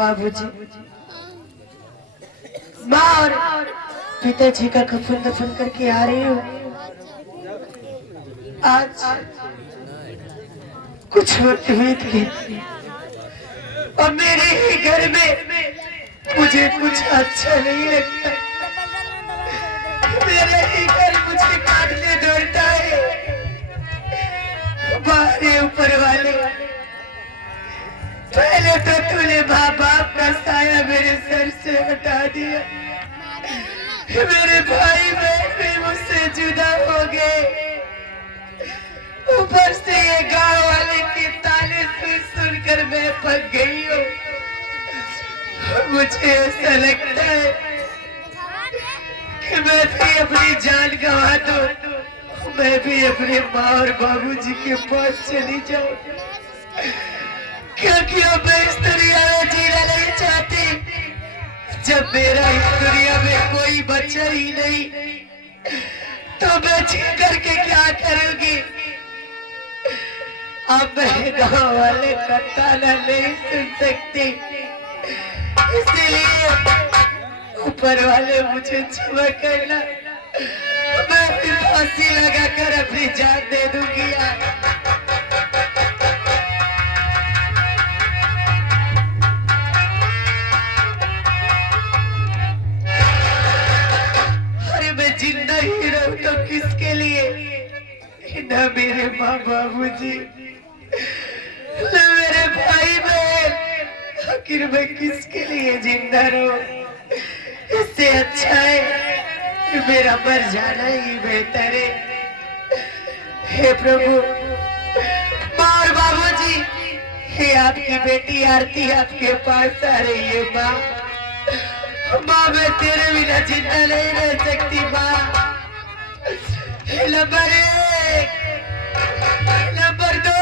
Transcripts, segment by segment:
बाबूजी, माँ और पिताजी का कफन दफन करके आ रही हूँ। आज कुछ वक्त बीत गया और मेरे ही घर में मुझे कुछ अच्छा नहीं लगता। मेरे ही घर मुझे काटने दौड़ता है। बारे ऊपर वाले, पहले तो तूने माँ बाप का साया मेरे सर से हटा दिया। मेरे भाई बहन भी मुझसे जुदा हो गए। ऊपर से ये गांव वाले के ताने सुनकर मैं पक गई हूँ। मुझे ऐसा लगता है कि मैं भी अपनी जान गंवा दूं, मैं भी अपने माँ और बाबूजी के पास चली जाऊं, क्योंकि अब मैं इस दुनिया में जीना नहीं चाहती। जब मेरा इस दुनिया में कोई बच्चा ही नहीं, तो मैं जी करके क्या करूंगी? अब मैं गाँव वाले का ताना नहीं सुन सकती, इसीलिए ऊपर वाले मुझे क्षमा करना। मैं भी फांसी लगाकर अपनी जान दे दूंगी। अरे मैं जिंदा ही रहूं तो किसके लिए? न मेरे माँ बाबूजी, न मेरे भाई बहन, आखिर मैं किसके लिए जिंदा रहूं? इससे अच्छा है कि मेरा मर जाना ही बेहतर है। हे प्रभु, माँ और बाबूजी, हे आपकी बेटी आरती आपके पास आ रही है। माँ, माँ मैं तेरे बिना जिंदा नहीं रह सकती। माँ, नंबर 1, नंबर 2,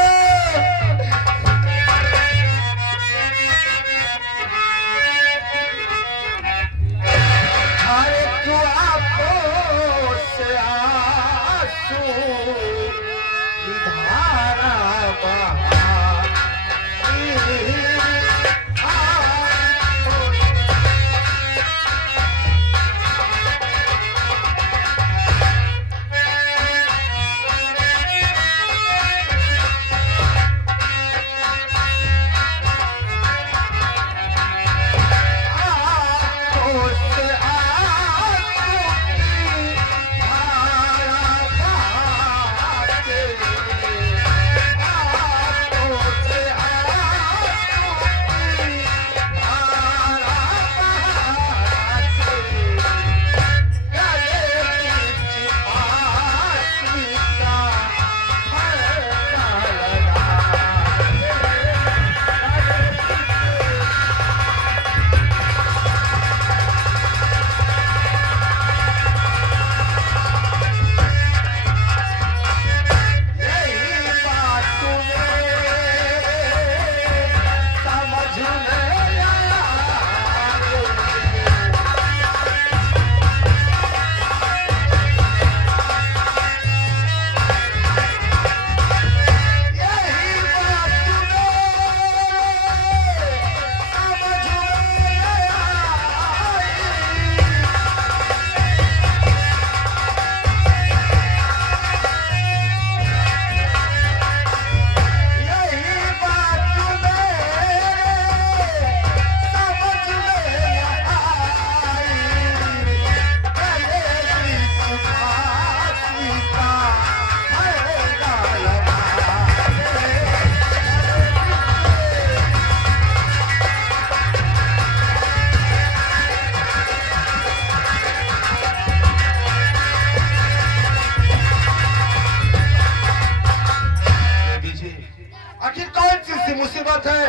मुसीबत है?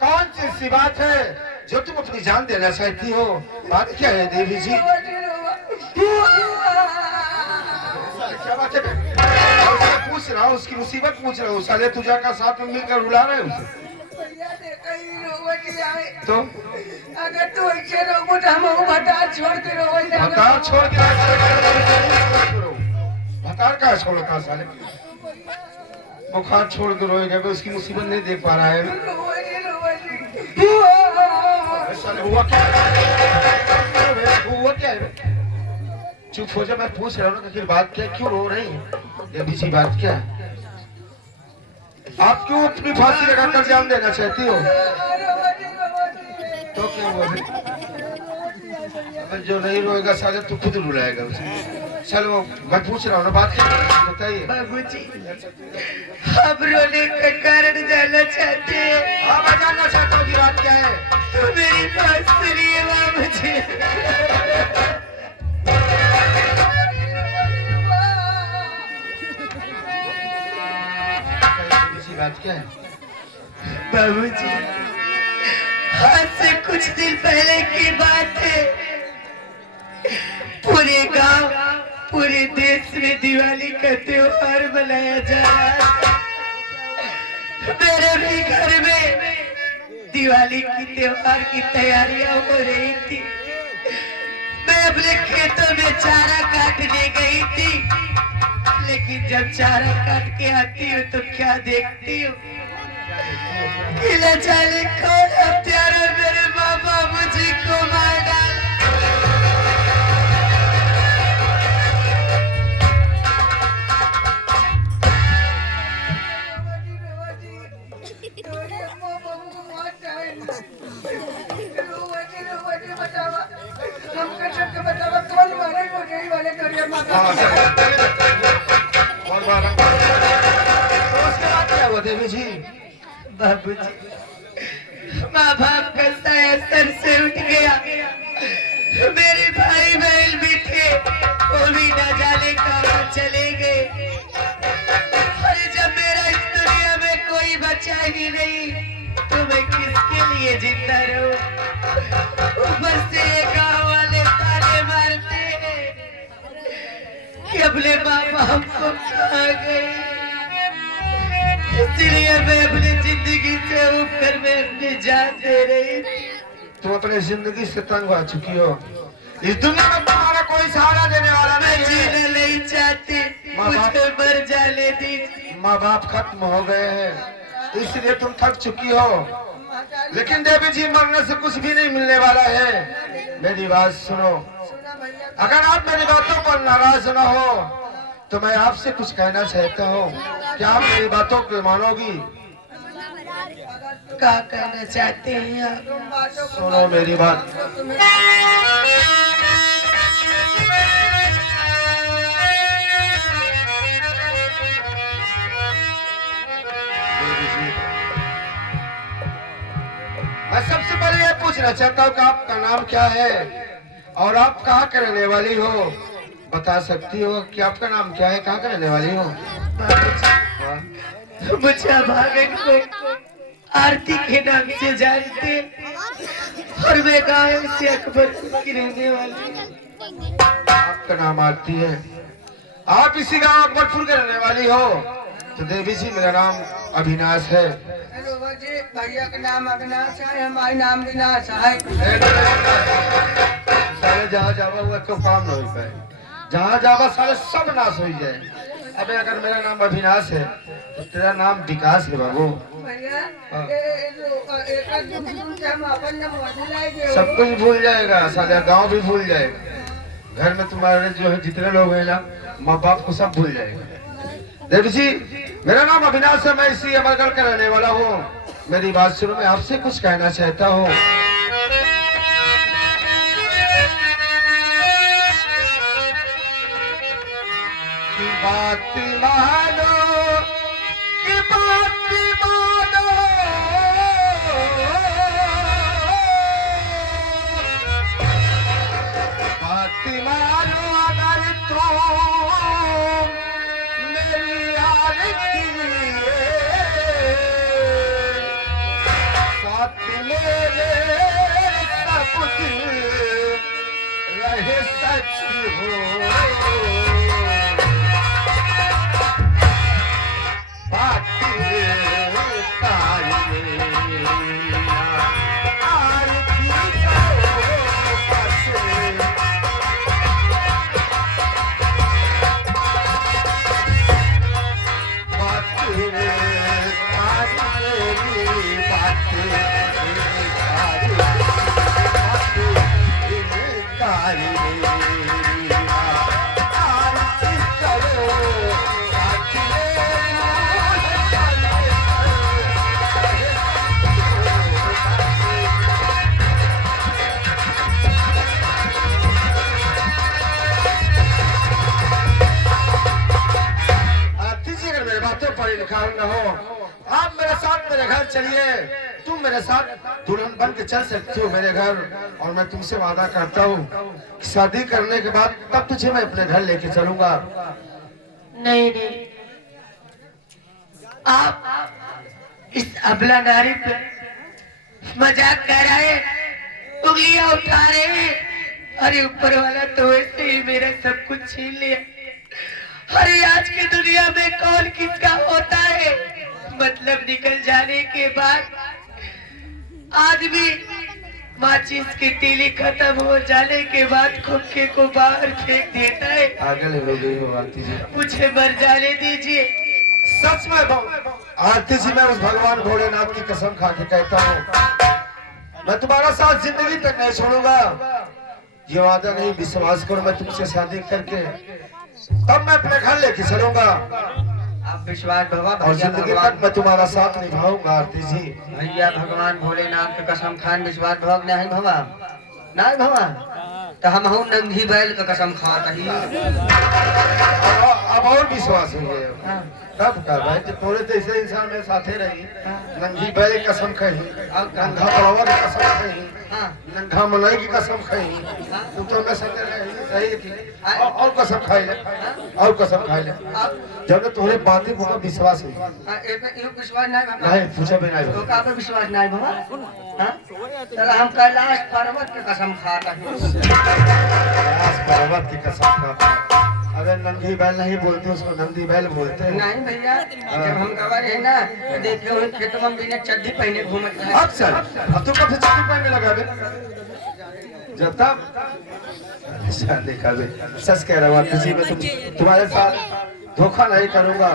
कौन सी बात है जो तुम अपनी जान देना चाहती हो? बात क्या है देवी जी? क्या बात है? पूछ रहा हूँ, उसकी मुसीबत पूछ रहा हूँ। साले तुझा का साथ में मिलकर रुला रहे उसे। तो अगर तू ऐसे रहो तो हम बता छोड़ के रहो। बता छोड़ के बता का छोड़ता साले। बुखार छोड़ के रोएगा, उसकी मुसीबत नहीं देख पा रहा है। साले हुआ क्या हुआ क्या है? चुप हो जा, मैं पूछ रहा हूँ ना आखिर बात क्या है? क्यों रो रही है? ये बीसी बात क्या है? आप क्यों अपनी फांसी लगाकर जान देना चाहती हो? तो क्या हुआ फिर? अब जो नहीं रोएगा साले तू खुद रुलाएगा उसे। चलो मैं पूछ रहा हूँ ना बात क्या है? बताइए। बाबूजी, आप रोने का कारण जानना चाहते हैं? हाँ मैं जानना चाहता हूँ कि बात क्या है। तो मेरी बात सुनिए बाबूजी। बीसी बात क्या है? बाबूजी, आज से कुछ दिन पहले की बात है। पूरे गांव, पूरे देश में दिवाली का त्योहार मनाया जा रहा है। मेरे भी घर में दिवाली की त्योहार की तैयारियां हो रही थी। मैं अपने खेतों में चारा काटने गई थी, लेकिन जब चारा काट के आती हूँ तो क्या देखती हूँ कि न जाने कौन हत्यारा मेरे माँ बाबूजी को मार डाला। हाँ, और बात तो उसके बाद क्या हुआ देवी जी? बाबूजी, माँ बाप का साया सर से उठ गया। मेरे भाई बहन भी थे, वो भी न जाने कहाँ चले गए। और जब मेरा इस दुनिया में कोई बचा ही नहीं, तो मैं किसके लिए जिंदा रहूं? ऊपर से ये गाँव वाले ताने मारते हैं कि अपने माँ बाप को खा गई। इसलिए मैं अपनी जिंदगी से ऊपर में अपनी जान दे रही थी। तुम अपनी जिंदगी से तंग आ चुकी हो। इस दुनिया में तुम्हारा कोई सहारा देने वाला मैं नहीं है। जीना नहीं चाहती, मुझे मर जाने दीजिए। माँ बाप खत्म हो गए हैं, इसलिए तुम थक चुकी हो। लेकिन देवी जी, मरने से कुछ भी नहीं मिलने वाला है। मेरी बात सुनो। अगर आप मेरी बातों पर नाराज न हो तो मैं आपसे कुछ कहना चाहता हूँ। क्या आप मेरी बातों को मानोगी? क्या कहना चाहते हैं आप? सुनो मेरी बात। मैं सबसे पहले ये पूछना चाहता हूँ कि आपका नाम क्या है और आप कहाँ के रहने वाली हो? बता सकती हो कि आपका नाम क्या है, कहाँ के रहने वाली हो? मुझे भागन को आरती के नाम से जानते, और मैं गाँव से अकबरपुर की रहने वाली हूँ। आपका नाम आरती है, आप इसी गांव अकबरपुर के रहने वाली हो? तो देवी जी, मेरा नाम अविनाश है। भैया का नाम अविनाश है, हमारा नाम विनाश है। साले जहाँ जावा हुआ तो काम नहीं हो पाए, जहाँ जावा साले सब नाश हो जाए। अबे अगर मेरा नाम अविनाश है तो तेरा नाम विकास है बाबू। भैया हम अपन नाम भुलाएंगे। सब कुछ भूल जाएगा साले, गांव भी भूल जाएगा। घर में तुम्हारे जो है जितने लोग हैं ना, माँ बाप को सब भूल जाएगा। देवी जी, मेरा नाम अविनाश है, मैं इसी अमरगढ़ का रहने वाला हूँ। मेरी बात सुनो, मैं आपसे कुछ कहना चाहता हूँ। बात मानो, की बात मानो, बात मानो। अगर तुम मेरी आरती साथ मेरे सब दिन रहे सच हो। आप मेरे साथ मेरे घर चलिए। तुम मेरे साथ दुल्हन बन के चल सकती हो मेरे घर, और मैं तुमसे वादा करता हूँ कि शादी करने के बाद तब तुझे मैं अपने घर लेके चलूंगा। नहीं नहीं, आप इस अबला नारी पे मजाक कर रहे हैं, उंगलियां उठा रहे हैं। अरे ऊपर वाला तो वैसे ही मेरा सब कुछ छीन लिया। अरे आज की दुनिया में कौन किसका होता है, मतलब निकल जाने के बाद आदमी माचिस की तीली खत्म हो जाने के बाद खुक्के को बाहर फेंक देता है। पागल हो गई हो आरती जी। मुझे मर जाने दीजिए। सच में आरती जी, मैं उस भगवान भोलेनाथ की कसम खा के कहता हूँ मैं तुम्हारा साथ जिंदगी तक नहीं छोड़ूंगा। ये वादा नहीं, विश्वास करो, मैं तुमसे शादी करके तब मैं अपने घर लेके चलूंगा आप विश्वास भवा और भैया, जिंदगी तक मैं तुम्हारा साथ निभाऊंगा। आरती जी भैया भगवान भोलेनाथ के कसम खान विश्वास भव नहीं भवा, नहीं भवा तो हम हूँ नंगी बैल का कसम खा रही। अब और विश्वास हो गया तब का भाई, तो थोड़े तो ऐसे इंसान मेरे साथे रही, नंगी बैल की कसम कही, नंगा बाबा की कसम कही, नंगा मलाई की कसम कही, तुम तो मैं संग रही थी। और कसम खाई ले, और कसम खाई ले, जब तुम्हारे बातें को विश्वास हुई विश्वास नहीं भवा, नहीं पूछा भी नहीं तो का पे विश्वास नहीं भवा। चलो हम कैलाश पर्वत के कसम खा रहे। पर्वत की कसम खा। अगर नंदी बैल नहीं बोलते उसको नंदी बैल बोलते हैं। नहीं भैया, जब हम गवार है ना देखे हुए खेतों में बिना चड्डी पहने घूमते हैं। अक्सर अब तो कब से चड्डी पहनने लगा बे, जब तक शादी कर बे। सच कह रहा हूँ आरती जी, मैं तुम्हारे साथ धोखा नहीं करूंगा,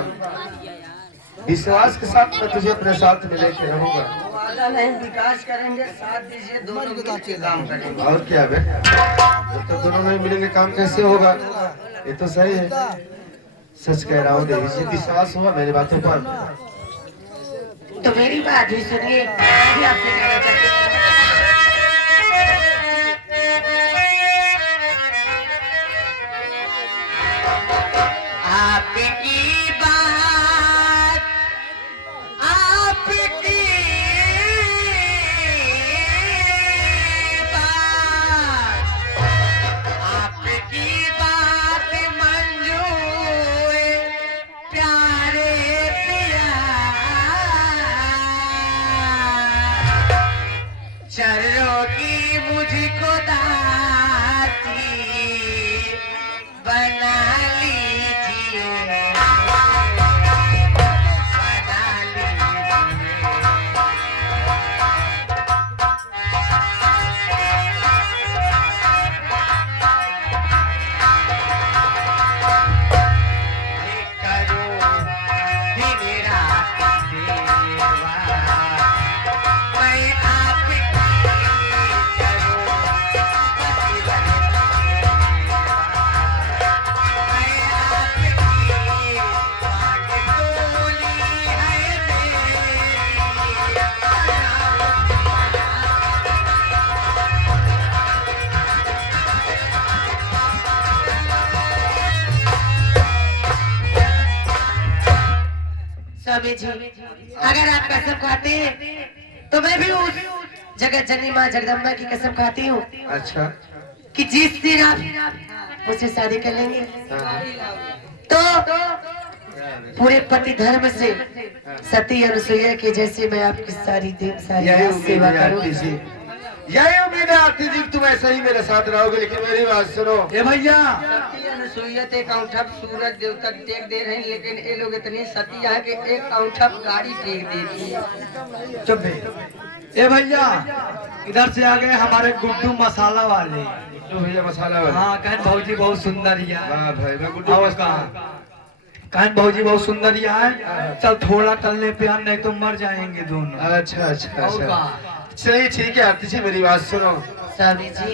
विश्वास के साथ मैं तुझे अपने साथ में लेके रहूंगा। वादा नहीं, विकास करेंगे, साथ दीजिए, दोनों मिलकर काम करेंगे। और क्या बे, जब तक दोनों नहीं मिलेंगे काम कैसे होगा? ये तो सही है, सच कह रहा हूँ देवी जी, विश्वास हुआ मेरी बातों पर? तो मेरी बात भी सुनिए, मैं आपसे कहना चाहती हूँ। आपकी बात, आपकी बात, आपकी बात मंजूर प्यारे पिया, चरणों की मुझको दासी बना लीजिए, बना लीजिए। करो दिन रात सेवा, मैं आपकी करूं पतिव्रत सेवा, मैं आपकी बात बोली है मेरी। स्वामी जी, अगर आप कसम खाते हैं तो मैं भी उस जगत जननी माँ जगदम्बा की कसम खाती हूँ अच्छा, कि जिस दिन आप मुझसे शादी कर लेंगे तो पूरे पति धर्म से सती अनुसुईया के जैसे मैं आपकी सारी दिन सारी यही रात उम्मीद सेवा है आरती जी, करूँ। यही उम्मीद है आरती जी, तुम ऐसे ही मेरे साथ रहोगे। लेकिन मेरी बात सुनो ए भैया, अनुसूयत एक औंठा सूरज देवता टेक दे रहे हैं, लेकिन ये लोग इतनी सती है कि एक औंठा गाड़ी टेक देती है। चुप बे। ए भैया, इधर से आ गए हमारे गुड्डू मसाला वाले। तो भैया मसाला वाला। हाँ, कहन भौजी बहुत सुंदर ही है। वाह भाई, मैं गुड्डू और मस्त कहा हूँ। कहन भौजी बहुत सुंदर ही है, चल थोड़ा टलने पे हम, नहीं तो मर जाएंगे दोनों। अच्छा अच्छा और अच्छा, कहा चलिए ठीक है आरती जी, मेरी बात सुनो। स्वामी जी,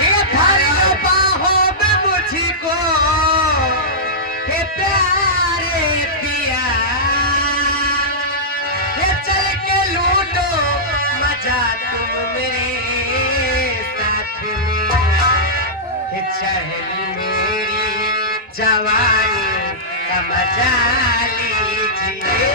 ये भरी बाहों में मुझको हे प्यारे पिया, ये चल के लूटो मजा तुम मेरे साथ में। चहली मेरी जवानी का मजा लीजिए।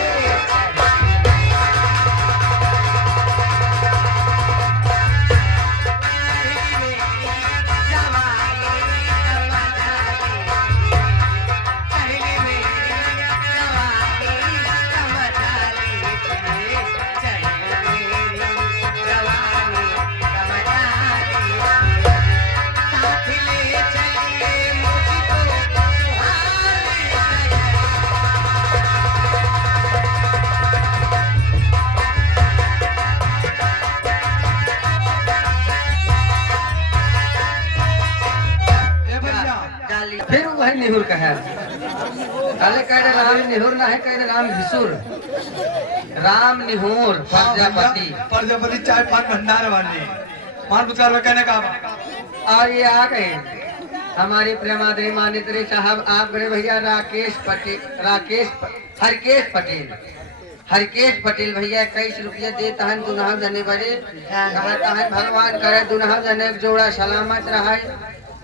फिर वह निहुर कहे काले कह रहे राम निहुर ना है, कह रहे राम भिसुर, राम निहुर प्रजापति। प्रजापति चाय पान भंडार वाले मान पुकार में कहने का। और ये आ गए हमारे प्रेमादरी मानित्री साहब, आप बड़े भैया हरकेश पटेल भैया 21 रुपया देता है दुनहा जने बड़े कहता है भगवान करे दुनहा जने जोड़ा सलामत रहे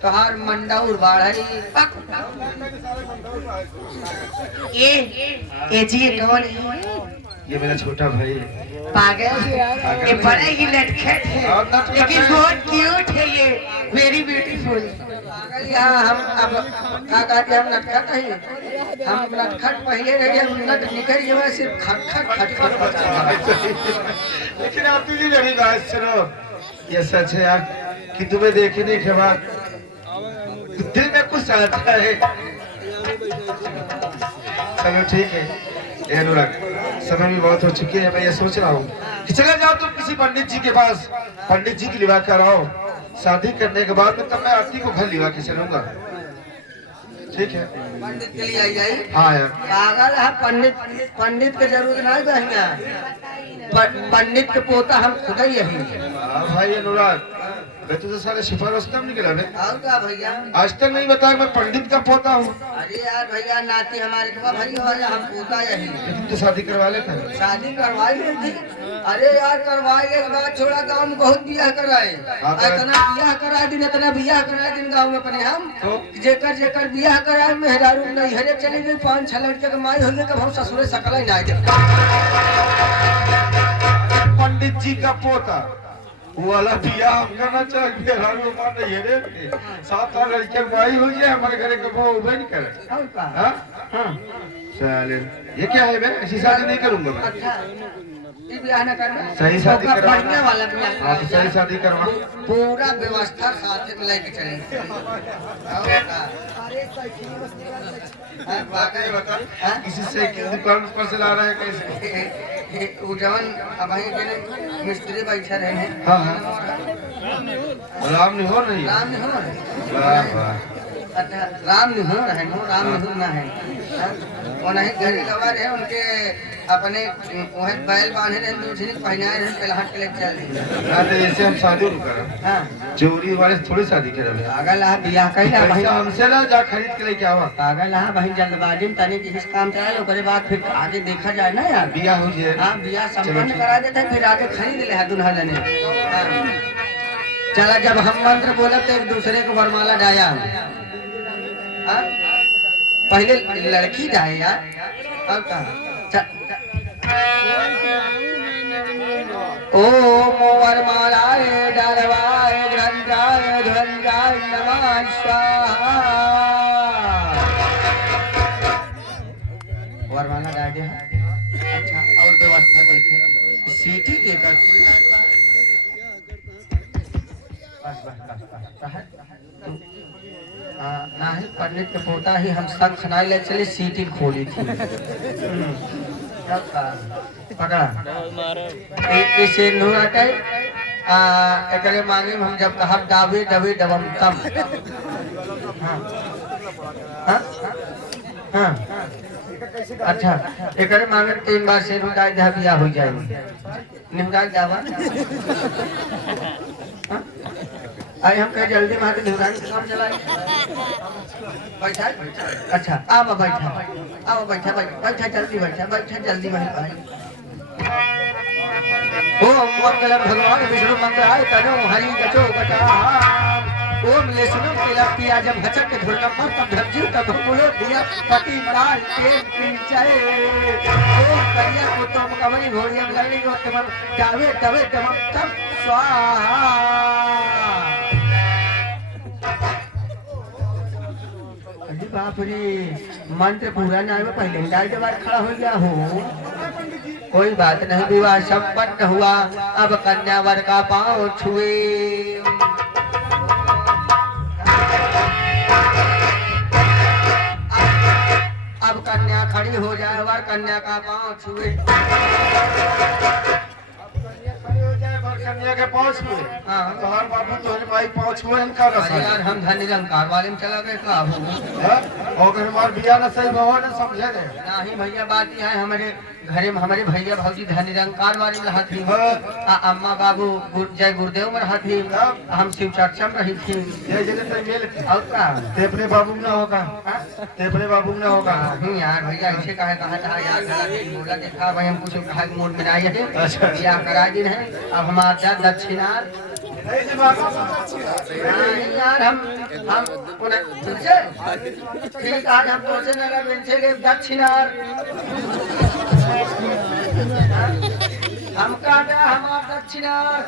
तोहार मंडौर बाढ़ी। ये जी ये कौन है? ये मेरा छोटा भाई पागल, ये बड़ा ही नटखट है लेकिन बहुत क्यूट है, ये वेरी ब्यूटीफुल। यहाँ हम अब का कहते हम नटखट है, हम नटखट पहले रहे हम नट निकल गए सिर्फ खटखट खटखट बचा। लेकिन आप तुझे मेरी बात सुनो, ये सच है यार कि तुम्हें देखने के बाद दिल में कुछ आता है। चलो ठीक है ये अनुराग, समय भी बहुत हो चुकी है। मैं ये सोच रहा हूँ कि चला जाओ तुम किसी पंडित जी के पास, पंडित जी की लिवा कराओ, शादी करने के बाद में तब मैं आरती को घर लिवा के चलूंगा। ठीक है पंडित के लिए आई जाए। हाँ यार पागल है पंडित के जरूरत नहीं बहिया, पंडित के पोता हम खुद ही यही। भाई अनुराग मैं तुझे सारे सिफारिश कम निकला रे, और क्या भैया? आज तक नहीं बताया मैं पंडित का पोता हूँ। अरे यार भैया नाती हमारे के भाई हो हम पोता यही। लेकिन तो शादी करवा लेता है। शादी करवाई थी, अरे यार करवाई के बाद छोड़ा गाँव में बहुत बियाह कराए, इतना बियाह करा दिन इतना बियाह करा दिन गाँव में अपने हम जेकर जेकर बियाह कराए मेहरारू नहीं हरे चले गए 5-6 लड़के के माई हो गए कब हम ससुरे सकल ही नहीं देखा। पंडित जी का पोता वो वाला बियाह हम करना चाहिए। नहीं है रे 7 लड़के माई हो जाए हमारे घर के वो उभे नहीं करे। हाँ चले ये क्या है मैं ऐसी शादी नहीं करूंगा मैं। अच्छा ये बियाह न करना, सही शादी करवा, बढ़िया वाला बियाह। हाँ तो सही शादी करवा, पूरा व्यवस्था साथ में लेके चलेंगे। किसी से दुकान पर से ला रहा है कैसे? वो जवन अब के मिस्त्री बैठे रहे हैं। हाँ हाँ राम नहीं हो रही राम नहीं हो वाह वाह। अच्छा राम नहीं हो रहे नो राम नहीं होना है। वो नहीं घर गवार है उनके अपने वह बैल बांधे रहे दूसरी पहनाए रहे पहलाट के लिए चल रही। हाँ तो ऐसे हम शादी नहीं कर हाँ चोरी वाले थोड़ी शादी कर रहे हैं। पागल है बियाह कहिला भाई, हमसे ना जा खरीद के लेके आवा। पागल है भाई जल्दबाजी में तने जिस काम से आए ओकरे बाद फिर आगे देखा जाए ना यार। बिया हो जाए। हाँ बियाह संपन्न करा देते हैं फिर आगे खरीद ले दुल्हा जने। चला जब हम मंत्र बोले तो एक दूसरे को वरमाला डाया। हाँ? पहले लड़की जाए यार अब कहा ओम वरमालाय डालवाय घंटाय ध्वजाय नमः स्वाहा। वरमाला डाल दिया। अच्छा और व्यवस्था देखे सीटी देकर ना ही पंडित के पोता ही हम सब खनाई ले चले सीटी खोली थी। पकड़ा इसे नूराटे एकरे मांगे हम जब कहा दावे दबे दबम तम। हाँ हाँ अच्छा एकरे मांगे 3 बार से रुदाई दा बिया हो जाए निहुराई जावा। आई हम कहे जल्दी में आके निहुराई काम चलाए बैठा। अच्छा अब बैठा बैठा जल्दी बैठा जल्दी में भाई। ओम मंगलम भगवान विष्णु मंगलाय तनो हरि गचो गटा। ओम ले सुनो तेरा पिया जब भचक के धुरना पर तब धमजी तब बोलो दिया पति लाल प्रेम की जय ओम करिया को तुम कमरी घोड़िया लड़ी को तुम डावे तवे तम तब स्वाहा। अरे बाप रे मंत्र पूरा ना में पहले डाल के बार खड़ा हो गया हो। कोई बात नहीं विवाह संपन्न हुआ अब कन्या वर का पांव छुए। अब कन्या खड़ी हो जाए वर कन्या का पांव छुए। कन्या के पाँव छुए। हाँ। तोहर बाबू तोहरे माई पाँव छुए इनका रसा। यार हम धनी रंकार वाले में चला गए का हो। और हमार बिया न सही भगवान ने समझे ने। नहीं भैया बात यह है हमारे घरे में हमारे भैया भौजी धनी रंकार वाले में रहती अम्मा बाबू जय गुरुदेव में रहती हम शिव चर्चा में रही थी। ये जगह से मेल थी। और का ते अपने बाबू में ना होगा। ते अपने बाबू में ना होगा। नहीं यार भैया ऐसे कहा था यार बोला देखा भाई हम कुछ कहा मूड में आई है अच्छा। क्या करा दिन है अब हमारा दक्षिणार यार हम तुझसे ठीक आज हम तुझसे नगर बेंचे के दक्षिणार हम काटा हमारा दक्षिणार।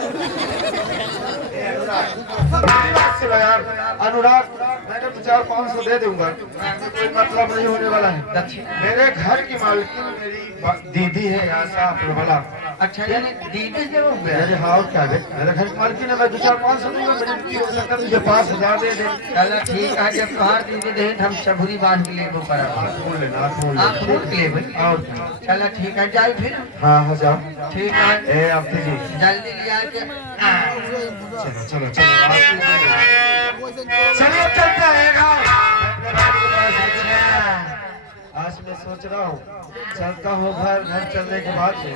यार अनुराग मैंने 400-500 दे दूंगा कोई मतलब नहीं होने वाला है। मेरे घर की मालकिन मेरी दीदी है आशा प्रबला। अच्छा यानी दीदी से हो गया। मेरे हाँ क्या है मेरे घर की मालकिन है मैं 2-4-500 दूंगा मेरी हो सकता तुझे 5000 दे दे। चलो ठीक है जब तुम्हार दीदी दे हम शबुरी बांध के ले वो पर बोल लेना आप बोल के ले भाई। और चलो ठीक है जाए फिर। हाँ हाँ जाओ ठीक है ए आपके जी जल्दी लिया के चलो चलो चलिए चलते हैं आज मैं सोच रहा हूँ चलता हूँ घर चलने के बाद में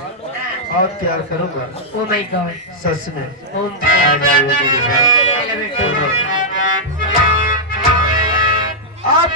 और तैयार करूँगा। ओ माय गॉड सच में ओम आ जाइए मेरे साथ। आप